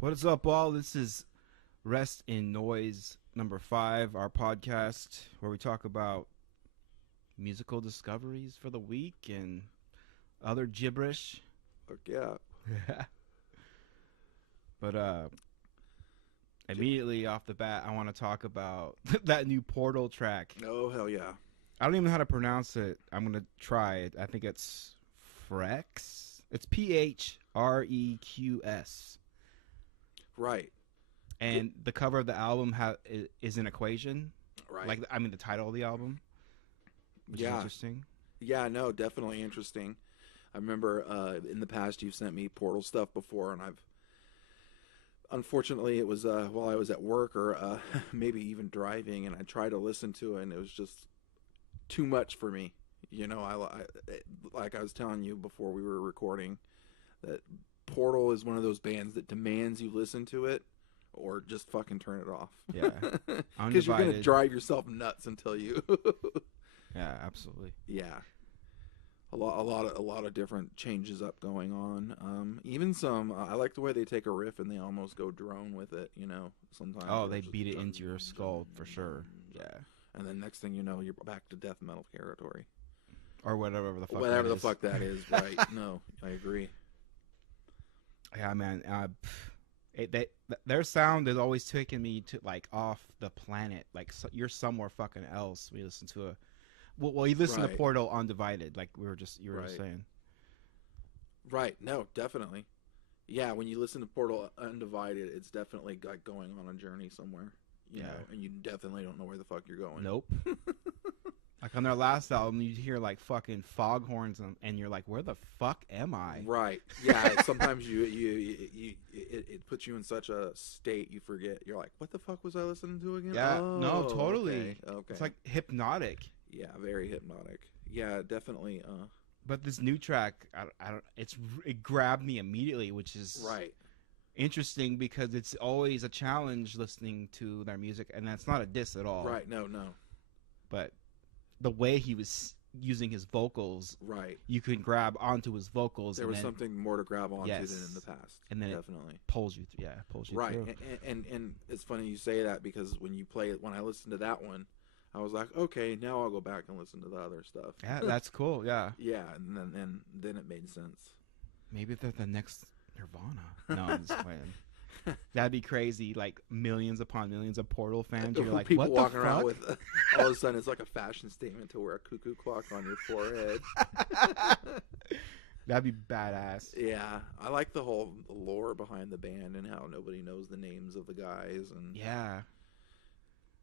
What is up, all? This is Rest in Noise number 5, our podcast where we talk about musical discoveries for the week and other gibberish. Fuck yeah. But immediately off the bat, I want to talk about that new Portal track. Oh, hell yeah. I don't even know how to pronounce it. I'm going to try it. I think it's Phrex. It's Phreqs. Right. And the cover of the album is an equation. Right. Like, I mean, the title of the album. Which is interesting. Yeah, no, definitely interesting. I remember in the past you've sent me Portal stuff before, and unfortunately it was while I was at work or maybe even driving, and I tried to listen to it, and it was just too much for me. You know, I like I was telling you before we were recording, that Portal is one of those bands that demands you listen to it or just fucking turn it off. Yeah. Because you're going to drive yourself nuts until you... Yeah, absolutely. Yeah. A lot of different changes up going on. Even some, I like the way they take a riff and they almost go drone with it, you know, sometimes. Oh, they beat it into your skull for sure. Yeah. And then next thing you know, you're back to death metal territory. Or whatever the fuck Whatever the fuck that is, right. No, I agree. Yeah, man. Their sound has always taken me to like off the planet. Like you're somewhere fucking else. We listen to you listen to Portal Undivided, like you were just saying. Right. No, definitely. Yeah, when you listen to Portal Undivided, it's definitely like going on a journey somewhere. You know, and you definitely don't know where the fuck you're going. Nope. Like on their last album, you hear like fucking foghorns, and you're like, "Where the fuck am I?" Right? Yeah. Sometimes it puts you in such a state you forget. You're like, "What the fuck was I listening to again?" Yeah. No, totally. Okay. It's like hypnotic. Yeah, very hypnotic. Yeah, definitely. But this new track, it grabbed me immediately, which is right. Interesting because it's always a challenge listening to their music, and that's not a diss at all. Right. No. But the way he was using his vocals, right, you could grab onto his vocals. There was something more to grab onto than in the past, and then definitely pulls you through. Yeah, pulls you right. through. And it's funny you say that because when I listened to that one, I was like, okay, now I'll go back and listen to the other stuff. Yeah, that's cool. Yeah, yeah, and then it made sense. Maybe they're the next Nirvana. No, I'm just playing. That'd be crazy. Like millions upon millions of Portal fans. You're like, people what walking the around fuck? with all of a sudden it's like a fashion statement to wear a cuckoo clock on your forehead. That'd be badass. Yeah, I like the whole lore behind the band and how nobody knows the names of the guys. And yeah,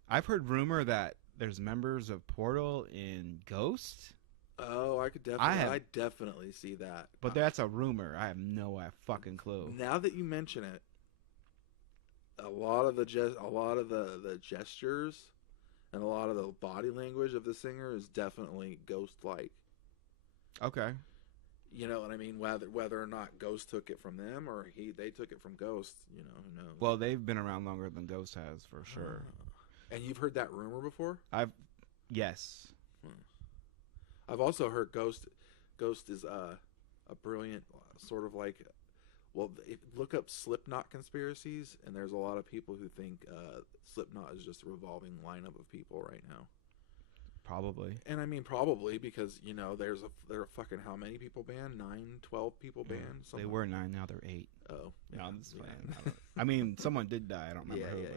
I've heard rumor that there's members of Portal in Ghost. Oh, I definitely see that. But that's a rumor. I have no fucking clue. Now that you mention it, a lot of the gestures and a lot of the body language of the singer is definitely Ghost-like. Okay. You know what I mean? Whether or not Ghost took it from them or they took it from Ghost, you know, who knows? Well, they've been around longer than Ghost has, for sure. And you've heard that rumor before? Yes. I've also heard Ghost is a brilliant sort of like, well, look up Slipknot conspiracies, and there's a lot of people who think Slipknot is just a revolving lineup of people right now. Probably. And I mean probably because, you know, they're a fucking how many people band? 9, 12 people band? They were 9, now they're 8. Oh. Yeah, I'm just playing. I mean, someone did die. I don't remember who.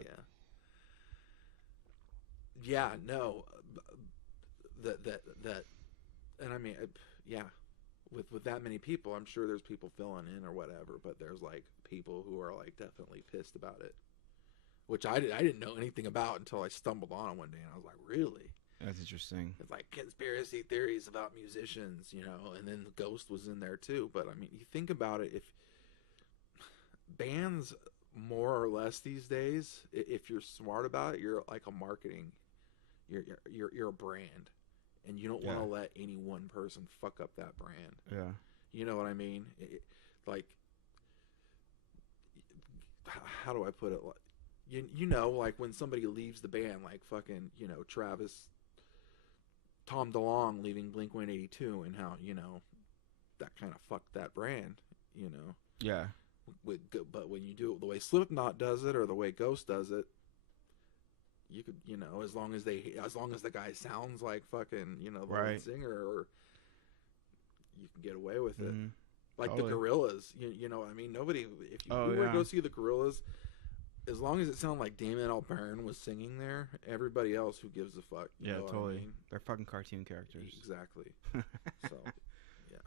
Yeah, no. That and I mean, yeah, with that many people, I'm sure there's people filling in or whatever, but there's like people who are like definitely pissed about it, which I didn't know anything about until I stumbled on it one day, and I was like, really? That's interesting. It's like conspiracy theories about musicians, you know, and then the Ghost was in there too. But I mean, you think about it, if bands more or less these days, if you're smart about it, you're like a marketing, you're a brand. And you don't want to let any one person fuck up that brand. Yeah. You know what I mean? Like, how do I put it? You know, like when somebody leaves the band, like fucking, you know, Tom DeLonge leaving Blink-182 and how, you know, that kind of fucked that brand, you know? Yeah. But when you do it the way Slipknot does it or the way Ghost does it, you could, as long as the guy sounds like fucking, the Right. lead singer, or you can get away with it. Mm-hmm. Like Totally. the Gorillaz, you know, I mean, nobody, if you Oh, were to yeah. go see the Gorillaz, as long as it sounded like Damon Albarn was singing there, everybody else, who gives a fuck? You Yeah, know what I totally. mean? They're fucking cartoon characters. Exactly. So, yeah.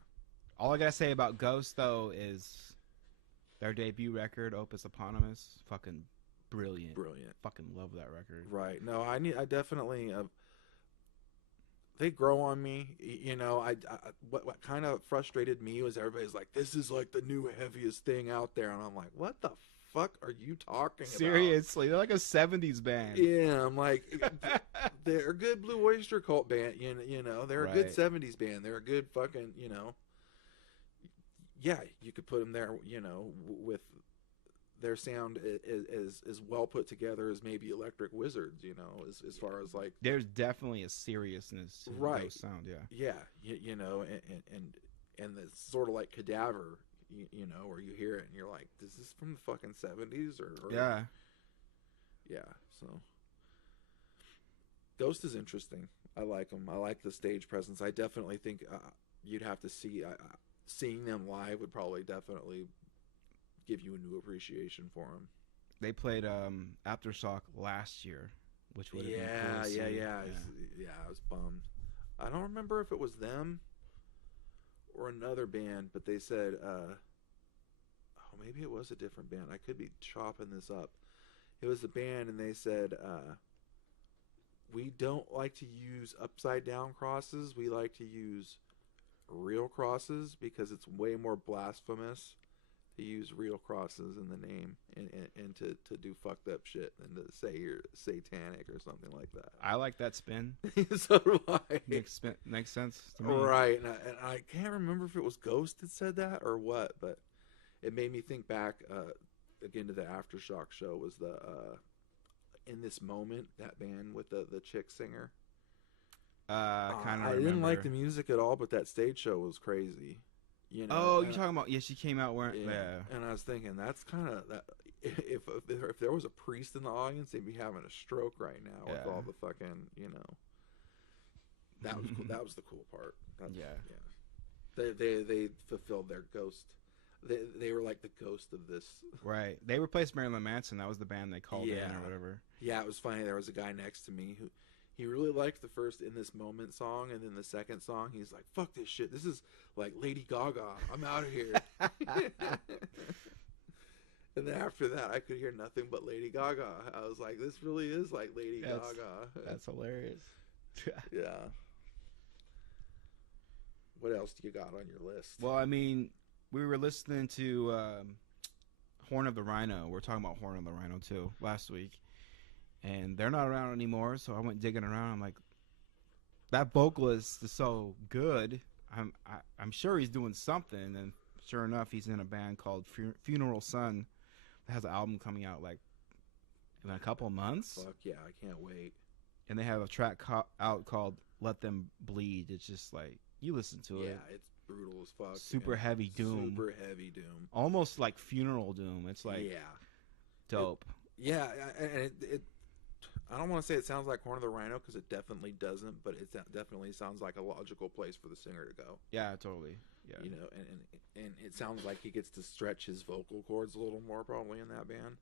All I gotta say about Ghost though is their debut record, Opus Eponymous, fucking brilliant. Brilliant. Fucking love that record. Right. No, I definitely, they grow on me. You know, what kind of frustrated me was everybody's like, this is like the new heaviest thing out there. And I'm like, what the fuck are you talking about? Seriously, they're like a '70s band. Yeah, I'm like, they're a good Blue Oyster Cult band. You know, they're a good Right. '70s band. They're a good fucking, yeah, you could put them there, with their sound is well put together as maybe Electric Wizards, as far as like, There's definitely a seriousness to the Right. Ghost sound, yeah. yeah, and it's sort of like Cadaver, where you hear it and you're like, is this from the fucking '70s or Yeah. yeah. So Ghost is interesting. I like them. I like the stage presence. I definitely think you'd have to see seeing them live would probably definitely give you a new appreciation for them. They played Aftershock last year, which would have been cool Yeah, to see. yeah. I was bummed. I don't remember if it was them or another band, but they said, oh, maybe it was a different band. I could be chopping this up. It was a band, and they said, we don't like to use upside down crosses. We like to use real crosses because it's way more blasphemous to use real crosses in the name and to do fucked up shit than to say you're satanic or something like that. I like that spin. So do I. Makes sense to me. Right, and I can't remember if it was Ghost that said that or what, but it made me think back again to the Aftershock show. Was the In This Moment, that band with the chick singer? Kind of. I didn't like the music at all, but that stage show was crazy. Oh, you're talking about? Yeah, she came out wearing. Yeah. And I was thinking that's kind of that. If there was a priest in the audience, they'd be having a stroke right now with all the fucking, That was cool. That was the cool part. Yeah. They fulfilled their ghost. They were like the ghost of this. Right. They replaced Marilyn Manson. That was the band they called in or whatever. Yeah, it was funny. There was a guy next to me who he really liked the first In This Moment song, and then the second song, he's like, fuck this shit. This is like Lady Gaga. I'm out of here. And then after that, I could hear nothing but Lady Gaga. I was like, this really is like Lady Gaga. That's hilarious. Yeah. What else do you got on your list? Well, I mean, we were listening to Horn of the Rhino. We're talking about Horn of the Rhino too last week, and they're not around anymore. So I went digging around. I'm like, that vocalist is so good. I'm sure he's doing something. And sure enough, he's in a band called Funeral Sun that has an album coming out like in a couple months. Fuck yeah, I can't wait. And they have a track out called Let Them Bleed. It's just like, you listen to it. Yeah, it's brutal as fuck. Super heavy doom. Super heavy doom. Almost like funeral doom. It's like dope. Yeah, and it I don't want to say it sounds like Horn of the Rhino because it definitely doesn't, but it definitely sounds like a logical place for the singer to go. Yeah, totally. Yeah. And it sounds like he gets to stretch his vocal cords a little more probably in that band.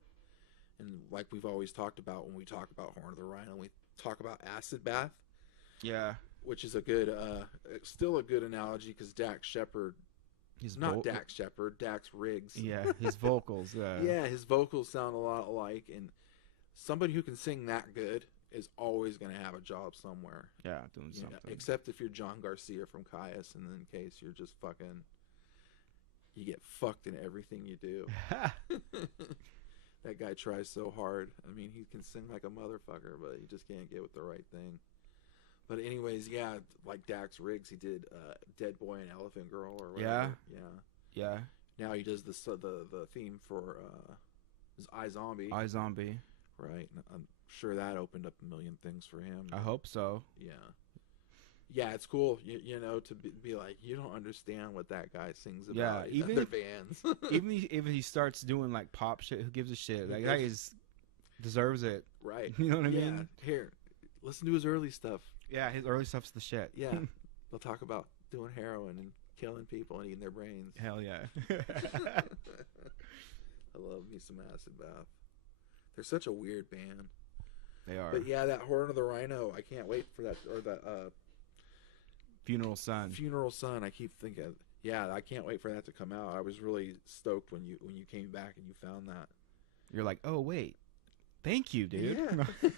And like we've always talked about when we talk about Horn of the Rhino, we talk about Acid Bath. Yeah. Which is a good, still a good analogy because Dax Shepard, Dax Shepard, Dax Riggs. Yeah, his vocals. Yeah, his vocals sound a lot alike, and somebody who can sing that good is always going to have a job somewhere. Yeah, doing something. Except if you're John Garcia from Caius, and in case you're just fucking, you get fucked in everything you do. That guy tries so hard. I mean, he can sing like a motherfucker, but he just can't get with the right thing. But anyways, yeah, like Dax Riggs, he did Dead Boy and Elephant Girl or whatever. Yeah. Now he does the theme for iZombie. iZombie. Right. And I'm sure that opened up a million things for him. I hope so. Yeah. Yeah, it's cool, you know, to be like, you don't understand what that guy sings Yeah, about. even Their if, bands. even if he starts doing like pop shit, who gives a shit? Who That guy gives is deserves it. Right. You know what I Yeah. mean? Here, listen to his early stuff. Yeah, his early stuff's the shit. Yeah. They'll talk about doing heroin and killing people and eating their brains. Hell yeah. I love me some Acid Bath. They're such a weird band. They are. But yeah, that Horn of the Rhino, I can't wait for that. Or that Funeral Son. Funeral Son. I keep thinking, yeah, I can't wait for that to come out. I was really stoked when you came back and you found that. You're like, oh wait, thank you, dude.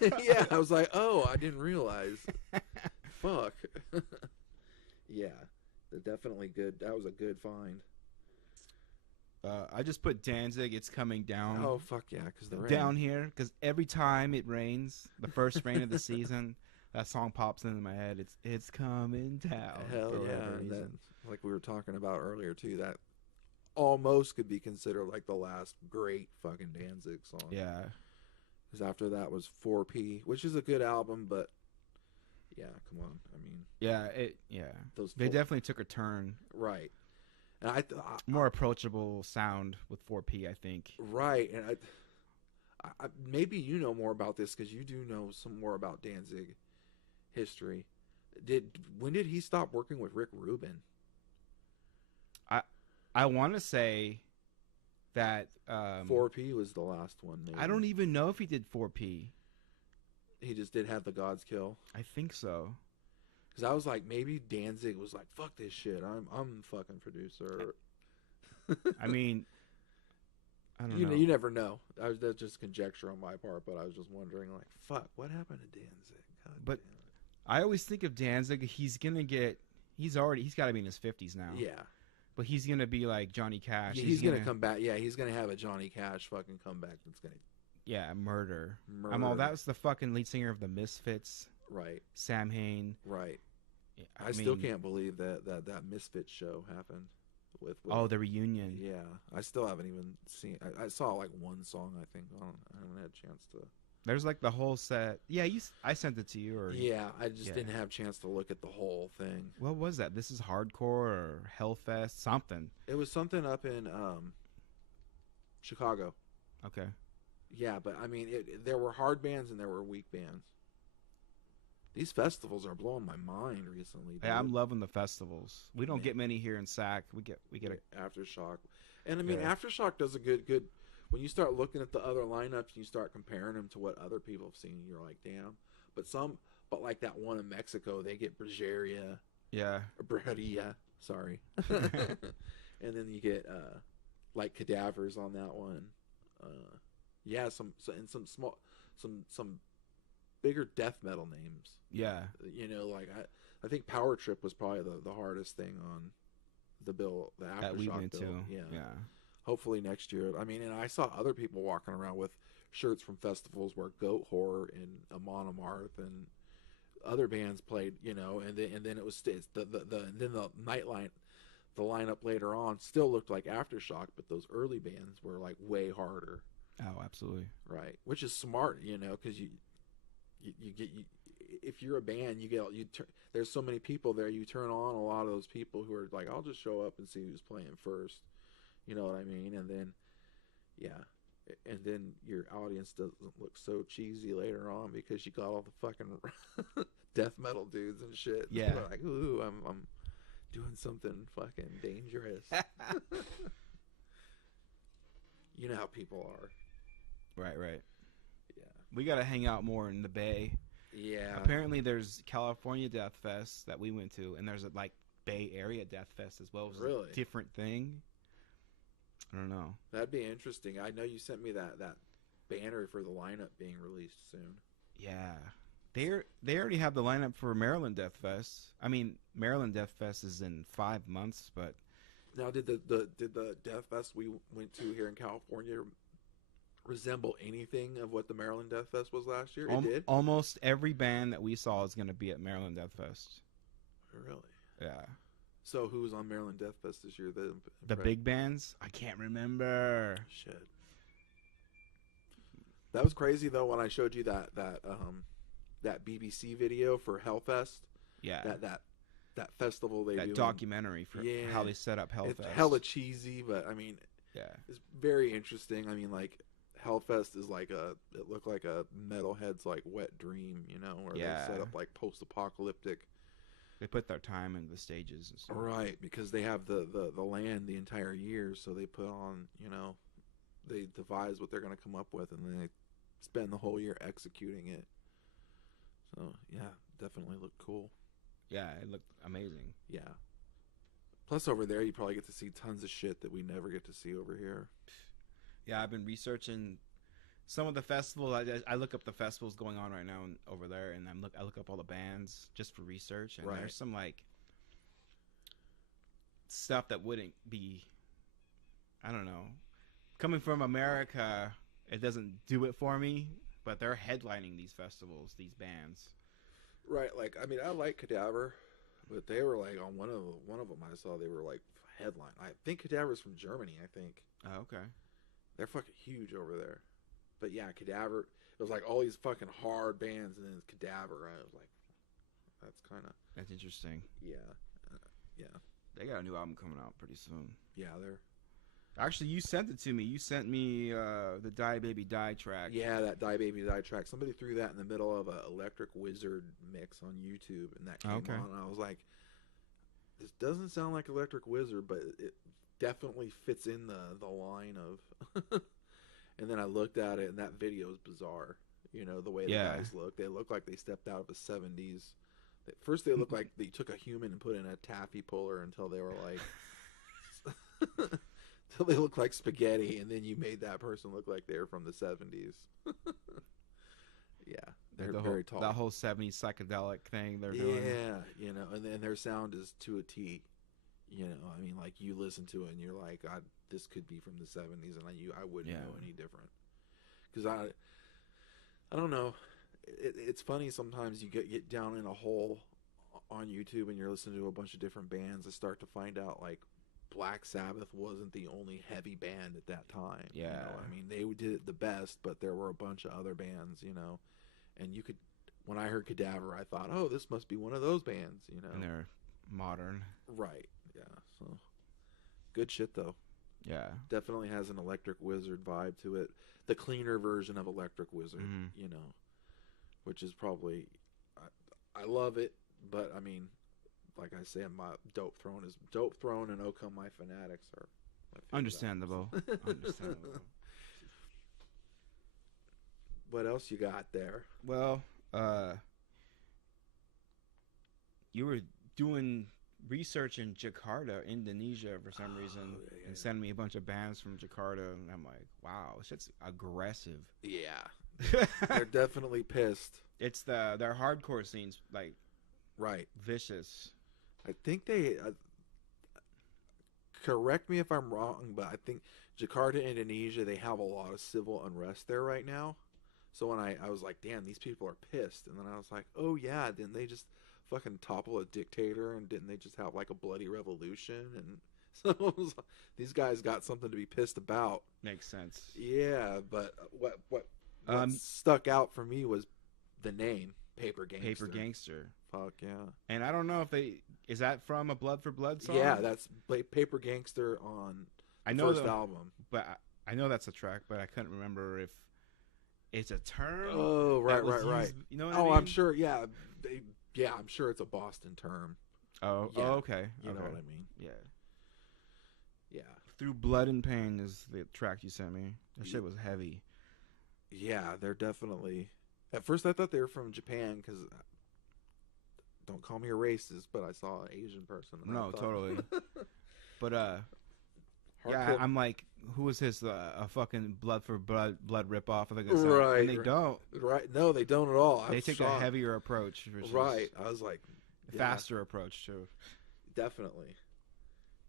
Yeah, yeah. I was like, oh, I didn't realize. Fuck. Yeah, they're definitely good. That was a good find. I just put Danzig. It's coming down. Oh fuck yeah, because the rain. Down here, because every time it rains, the first rain of the season, that song pops into my head. It's coming down. Hell for yeah, whatever and reason. that, like we were talking about earlier too, that almost could be considered like the last great fucking Danzig song. Yeah. Because after that was 4P, which is a good album, but yeah, come on. I mean, Yeah. those They four- definitely took a turn. right, and More approachable sound with 4P, I think. right, and I maybe you know more about this because you do know some more about Danzig history. When did he stop working with Rick Rubin? I want to say that 4P was the last one. Maybe. I don't even know if he did 4P. He just did have the Gods Kill. I think so. Because I was like, maybe Danzig was like, "Fuck this shit. I'm the fucking producer." I mean, I don't know. You never know. That's just conjecture on my part, but I was just wondering, like, fuck, what happened to Danzig? God But- damn I always think of Danzig. He's got to be in his 50s now. it. Yeah. But he's gonna be like Johnny Cash. Yeah, he's gonna come back. Yeah, he's gonna have a Johnny Cash fucking comeback. That's gonna murder. murder. That was the fucking lead singer of the Misfits, right, Sam Hain. right. Yeah, I still can't believe that Misfits show happened. With the reunion. yeah, I still haven't even seen. I saw like one song. I think I haven't had a chance to. There's like the whole set. Yeah, I sent it to you. Or Yeah, I just Yeah. didn't have a chance to look at the whole thing. What was that? This is Hardcore or Hellfest? Something. It was something up in Chicago. Okay. Yeah, but I mean, there were hard bands and there were weak bands. These festivals are blowing my mind recently. Dude. Yeah, I'm loving the festivals. We don't Man. get many here in SAC. We get a Aftershock, and I mean, Yeah. Aftershock does a good. When you start looking at the other lineups and you start comparing them to what other people have seen, you're like, damn. But like that one in Mexico, they get Brageria, yeah. or Brageria, sorry, and then you get like Cadavers on that one. Yeah, some bigger death metal names. Yeah. You know, like I think Power Trip was probably the hardest thing on the bill, the That we Aftershock went bill. to. Yeah. Yeah. Hopefully next year. I mean, and I saw other people walking around with shirts from festivals where Goat Horror and Amon Amarth and other bands played. You know, and then it was the nightline. The lineup later on still looked like Aftershock, but those early bands were like way harder. Oh, absolutely. Right, which is smart, you know, because you get if you're a band, there's so many people there, you turn on a lot of those people who are like, I'll just show up and see who's playing first, you know what I mean? And then, yeah, and then your audience doesn't look so cheesy later on because you got all the fucking death metal dudes and shit. Yeah. They're like, ooh, I'm doing something fucking dangerous. You know how people are. Right. Yeah. We got to hang out more in the Bay. Yeah. Apparently, there's California Death Fest that we went to, and there's a like Bay Area Death Fest as well. It was Really? a different thing. I don't know. That'd be interesting. I know you sent me that banner for the lineup being released soon. Yeah, they already have the lineup for Maryland Death Fest. I mean, Maryland Death Fest is in 5 months, but Now, did the Death Fest we went to here in California resemble anything of what the Maryland Death Fest was last year? It did? almost every band that we saw is going to be at Maryland Death Fest. Really? Yeah, So who was on Maryland Death Fest this year? the big bands. I can't remember. Shit. That was crazy though when I showed you that BBC video for Hellfest. Yeah. That festival they do. That documentary for Yeah. how they set up Hellfest. It's hella cheesy, but I mean, yeah, it's very interesting. I mean, like Hellfest is like it looked like a metalhead's like wet dream, you know, where Yeah. they set up like post-apocalyptic. They put their time into the stages and stuff. Right, because they have the land the entire year, so they put on, you know, they devise what they're going to come up with, and then they spend the whole year executing it. So yeah, definitely looked cool. Yeah, it looked amazing. Yeah. Plus, over there, you probably get to see tons of shit that we never get to see over here. Yeah, I've been researching some of the festivals. I look up the festivals going on right now over there, and I look up all the bands just for research. And Right. there's some like stuff that wouldn't be, I don't know, coming from America. It doesn't do it for me, but they're headlining these festivals, these bands. Right, like I mean, I like Cadaver, but they were like on one of them I saw they were like headline. I think Cadaver's from Germany. I think Oh, okay. they're fucking huge over there. But yeah, Cadaver. It was like all these fucking hard bands, and then it's Cadaver. I was like, That's interesting. yeah, yeah, They got a new album coming out pretty soon. yeah. They're Actually, you sent it to me. You sent me the Die Baby Die track. yeah, that Die Baby Die track. Somebody threw that in the middle of a Electric Wizard mix on YouTube, and that came Okay. on. And I was like, this doesn't sound like Electric Wizard, but it definitely fits in the line of. And then I looked at it, and that video is bizarre. You know, the way the guys look. They look like they stepped out of the 70s. First, they look like they took a human and put in a taffy puller until they were like... until they look like spaghetti, and then you made that person look like they were from the 70s. Yeah, they're very tall. That whole 70s psychedelic thing they're doing. Yeah, you know, and then their sound is to a T. You know, I mean, like you listen to it and you're like, this could be from the 70s, and I wouldn't know any different. Because I don't know. It's funny sometimes you get down in a hole on YouTube and you're listening to a bunch of different bands and start to find out like Black Sabbath wasn't the only heavy band at that time. Yeah. You know? I mean, they did it the best, but there were a bunch of other bands, you know, and you could. When I heard Cadaver, I thought, oh, this must be one of those bands, you know. And they're modern. Right. Yeah. So good shit though. Yeah. Definitely has an Electric Wizard vibe to it. The cleaner version of Electric Wizard, you know, which is probably I love it, but I mean, like I say, my Dope Throne and Oh Come My Fanatics are my favorite Understandable. Understandable. What else you got there? Well, you were doing research in Jakarta, Indonesia, for some reason, and sending me a bunch of bands from Jakarta, and I'm like, wow, shit's aggressive. Yeah, they're definitely pissed. It's their hardcore scenes, like, right, vicious. I think they correct me if I'm wrong, but I think Jakarta, Indonesia, they have a lot of civil unrest there right now. So when I was like, damn, these people are pissed, and then I was like, oh yeah, didn't they just fucking topple a dictator, and didn't they just have like a bloody revolution? And so it was, these guys got something to be pissed about. Makes sense. Yeah, but what stuck out for me was the name Paper Gangster. Paper Gangster. Fuck yeah. And I don't know if is that from a Blood for Blood song? Yeah, that's Paper Gangster on the first album. But I know that's a track, but I couldn't remember if it's a term. Oh, right. You know what I mean? I'm sure. Yeah, I'm sure it's a Boston term. Oh, yeah. Okay. You know what I mean? Yeah. Yeah. Through Blood and Pain is the track you sent me. That shit was heavy. Yeah, they're definitely. At first, I thought they were from Japan because. Don't call me a racist, but I saw an Asian person. And No, totally. But Hardcore. I'm like, who is this? A fucking Blood for Blood ripoff? I think Right, and they don't. Right? No, they don't at all. They take a heavier approach. Right. I was like, faster approach too. Definitely.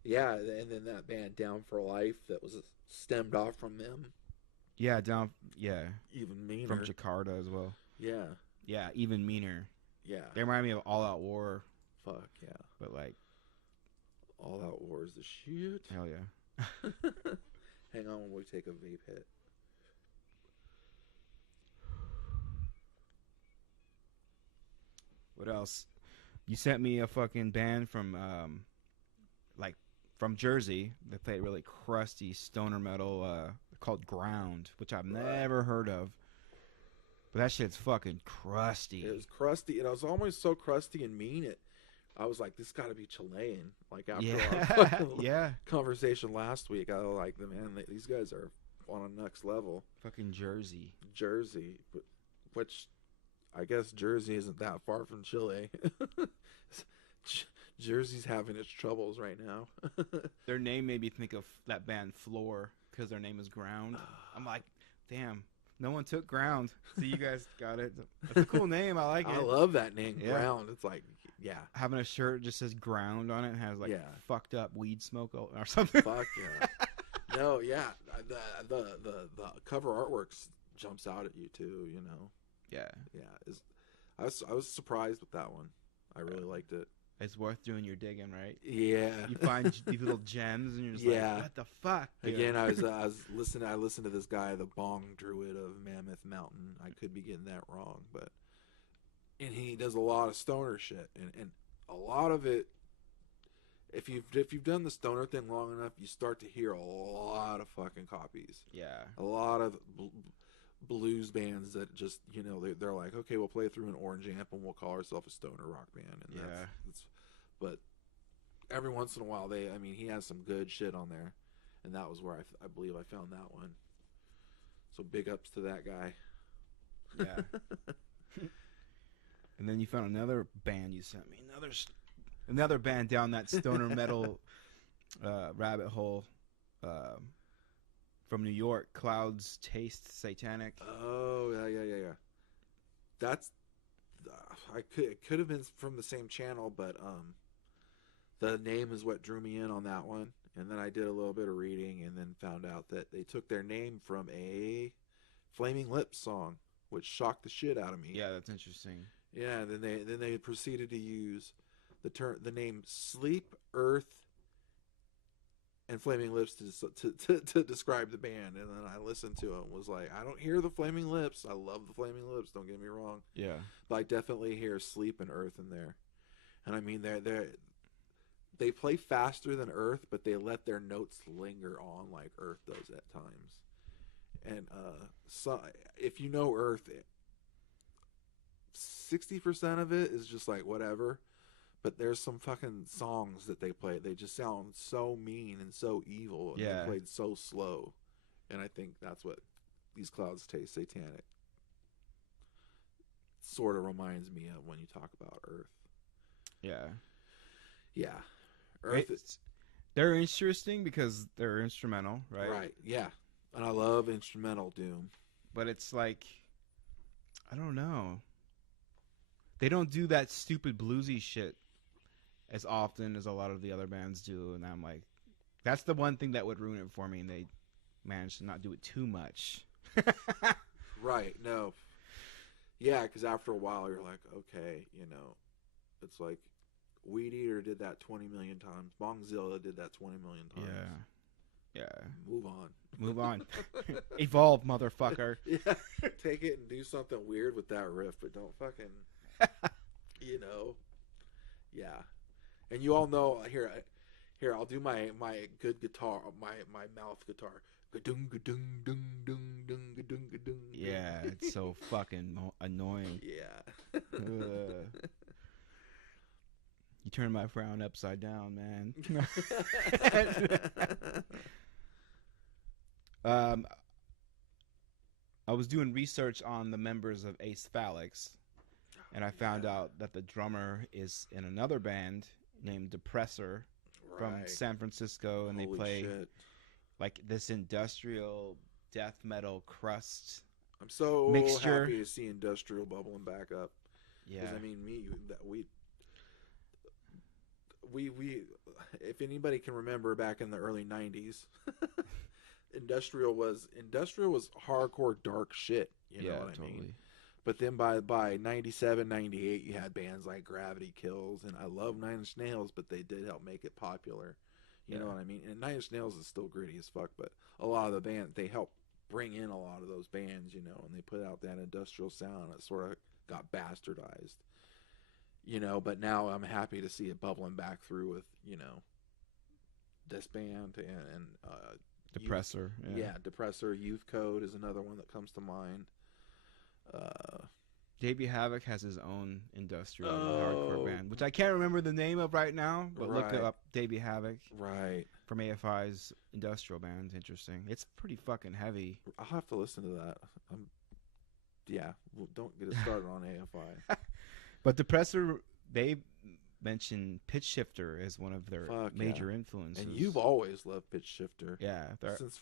Yeah, and then that band Down for Life that was stemmed off from them. Yeah, Even meaner. From Jakarta as well. Yeah. Yeah, even meaner. Yeah. They remind me of All Out War. Fuck yeah. But like, All Out War is the shit. Hell yeah. Hang on when we take a vape hit. What else? You sent me a fucking band from like from Jersey. They play really crusty stoner metal called Ground, which I've never heard of. But that shit's fucking crusty. It was crusty, and it was almost so crusty and mean. I was like, this got to be Chilean. Like after our fucking conversation last week, I was like, man, these guys are on a next level. Fucking Jersey, which I guess Jersey isn't that far from Chile. Jersey's having its troubles right now. Their name made me think of that band Floor because their name is Ground. I'm like, damn. No one took Ground. So you guys got it. That's a cool name. I like it. I love that name, Ground. It's like, having a shirt just says Ground on it and has like fucked up weed smoke or something. Fuck yeah. No, yeah. The cover artwork jumps out at you too. You know. Yeah. Yeah. I was surprised with that one. I really liked it. It's worth doing your digging, right? Yeah. You find these little gems, and you're just like, "What the fuck?" Dude? Again, I was listening. I listened to this guy, the Bong Druid of Mammoth Mountain. I could be getting that wrong, and he does a lot of stoner shit, and a lot of it. If you've done the stoner thing long enough, you start to hear a lot of fucking copies. Yeah. A lot of blues bands that just, you know, they're like, okay, we'll play through an orange amp and we'll call ourselves a stoner rock band. And that's but every once in a while he has some good shit on there, and that was where I believe I found that one. So big ups to that guy. Yeah. And then you found another band you sent me, another band down that stoner metal rabbit hole. From New York, Clouds Taste Satanic. Oh yeah. That's it could have been from the same channel, but the name is what drew me in on that one. And then I did a little bit of reading, and then found out that they took their name from a Flaming Lips song, which shocked the shit out of me. Yeah, that's interesting. Yeah, then they proceeded to use the name Sleep, Earth, and Flaming Lips to describe the band. And then I listened to it and was like, I don't hear the Flaming Lips. I love the Flaming Lips, don't get me wrong. Yeah. But I definitely hear Sleep and Earth in there. And I mean, they play faster than Earth, but they let their notes linger on like Earth does at times. And so if you know Earth, 60% of it is just like whatever. But there's some fucking songs that they play. They just sound so mean and so evil. And they played so slow. And I think that's what these Clouds Taste Satanic sort of reminds me of when you talk about Earth. Yeah. Yeah. Earth they're interesting because they're instrumental, right? Right, yeah. And I love instrumental doom. But it's like, I don't know. They don't do that stupid bluesy shit as often as a lot of the other bands do, and I'm like, that's the one thing that would ruin it for me, and they managed to not do it too much. Right, no. Yeah, because after a while you're like, okay, you know, it's like Weed Eater did that 20 million times. Bongzilla did that 20 million times. Yeah. Move on. Evolve, motherfucker. Yeah, take it and do something weird with that riff, but don't fucking, you know, yeah. And you all know, here I'll do my good guitar, my mouth guitar. Ga-dung, ga-dung, dung, dung, dung, ga-dung, ga-dung. Yeah, it's so fucking annoying. Yeah. You turn my frown upside down, man. I was doing research on the members of Ace Phalanx, and I found out that the drummer is in another band named Depressor from San Francisco, and they play like this industrial death metal crust. I'm so mixture. Happy to see industrial bubbling back up. Yeah, because I mean, we if anybody can remember back in the early 90s, industrial was hardcore dark shit, you know what I mean? But then by 97, 98, you had bands like Gravity Kills, and I love Nine Inch Nails, but they did help make it popular. You know what I mean? And Nine Inch Nails is still gritty as fuck, but a lot of the band, they helped bring in a lot of those bands, you know, and they put out that industrial sound that sort of got bastardized. you know, but now I'm happy to see it bubbling back through with, you know, this band and Depressor. yeah, Depressor. Youth Code is another one that comes to mind. JB Havoc has his own industrial hardcore band, which I can't remember the name of right now, but look up JB Havoc. Right. From AFI's industrial band. Interesting. It's pretty fucking heavy. I'll have to listen to that. Yeah, well, don't get it started on AFI. But Depressor, they mentioned Pitch Shifter as one of their major influences. And you've always loved Pitch Shifter. Yeah,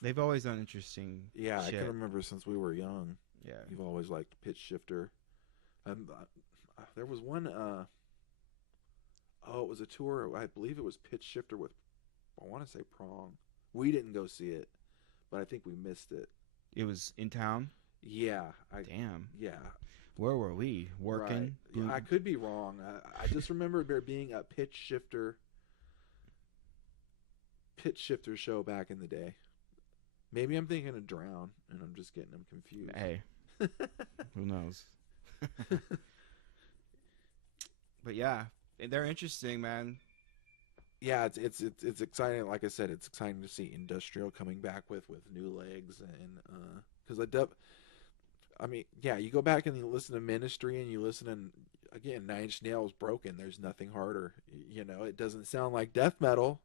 they've always done interesting shit. I can remember since we were young. Yeah. You've always liked Pitch Shifter. There was one, it was a tour, I believe it was Pitch Shifter with, I want to say Prong. We didn't go see it, but I think we missed it. It was in town? Yeah. Damn. Yeah. Where were we? Working? Right. I could be wrong. I just remember there being a Pitch Shifter show back in the day. Maybe I'm thinking of Drown, and I'm just getting them confused. Hey. Who knows? But yeah, they're interesting, man. Yeah, it's exciting. Like I said, it's exciting to see industrial coming back with new legs, and because I mean, yeah, you go back and you listen to Ministry, and you listen, and again, Nine Inch Nails, Broken. There's nothing harder. You know, it doesn't sound like death metal,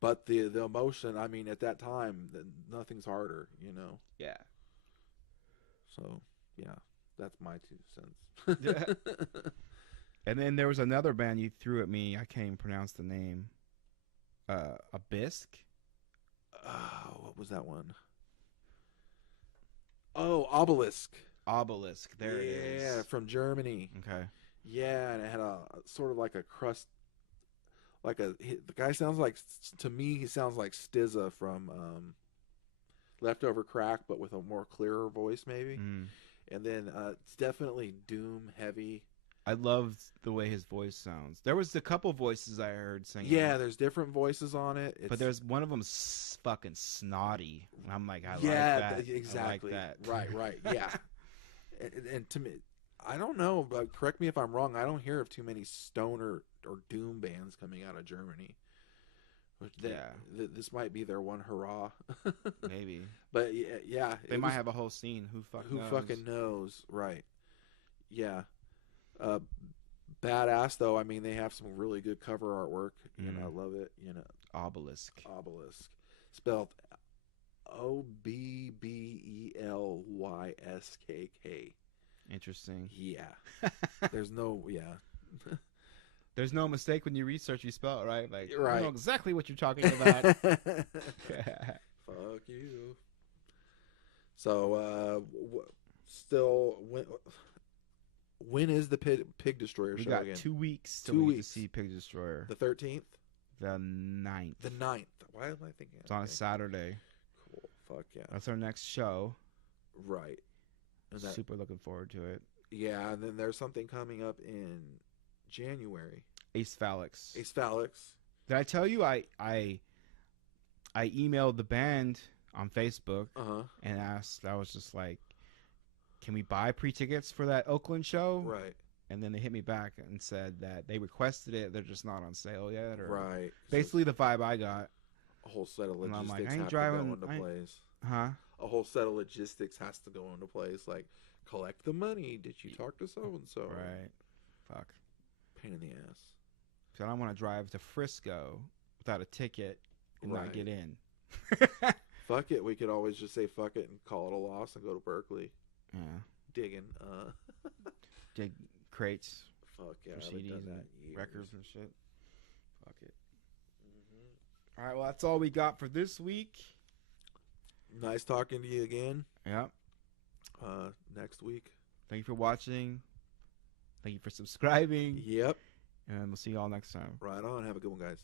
but the emotion. I mean, at that time, nothing's harder. You know. Yeah. So yeah, that's my 2 cents. And then there was another band you threw at me. I can't even pronounce the name. Abysk? What was that one? Oh, Obelisk. Obelisk. There it is. Yeah, from Germany. Okay. Yeah, and it had a sort of like a crust. The guy sounds like, to me, he sounds like Stizza from Leftover Crack, but with a more clearer voice, maybe. Mm. And then it's definitely doom heavy. I loved the way his voice sounds. There was a couple voices I heard singing. Yeah, there's different voices on it. But there's one of them fucking snotty. And I'm like, I like that. Exactly. I like that. Right. Yeah. and to me, I don't know, but correct me if I'm wrong. I don't hear of too many stoner or doom bands coming out of Germany. This might be their one hurrah. Maybe. But yeah. They might have a whole scene. Who fucking knows? Right. Yeah. Badass though. I mean, they have some really good cover artwork, and I love it. You know, Obelisk, spelled Obbelysk. Interesting. Yeah. There's no There's no mistake when you research. You spell it right. Like, right. You know exactly what you're talking about. Fuck you. So, still. When is the Pig Destroyer show again? We got 2 weeks to see Pig Destroyer. The 13th? The 9th. The 9th. Why am I thinking? It's on a Saturday. Cool. Fuck yeah. That's our next show. Right. Super looking forward to it. Yeah, and then there's something coming up in January. Ace Phalanx. Did I tell you I emailed the band on Facebook and asked, I was just like, can we buy pre-tickets for that Oakland show? Right. And then they hit me back and said that they requested it. They're just not on sale yet. Right. Basically, the vibe I got. A whole set of logistics like, have to go into place. Huh? A whole set of logistics has to go into place. Like, collect the money. Did you talk to so-and-so? Right. Fuck. Pain in the ass. So I don't want to drive to Frisco without a ticket and not get in. Fuck it. We could always just say fuck it and call it a loss and go to Berkeley. Yeah. Digging. Dig crates. Fuck yeah. For CDs and records and shit. Fuck it. Mm-hmm. All right. Well, that's all we got for this week. Nice talking to you again. Yep. Next week. Thank you for watching. Thank you for subscribing. Yep. And we'll see you all next time. Right on. Have a good one, guys.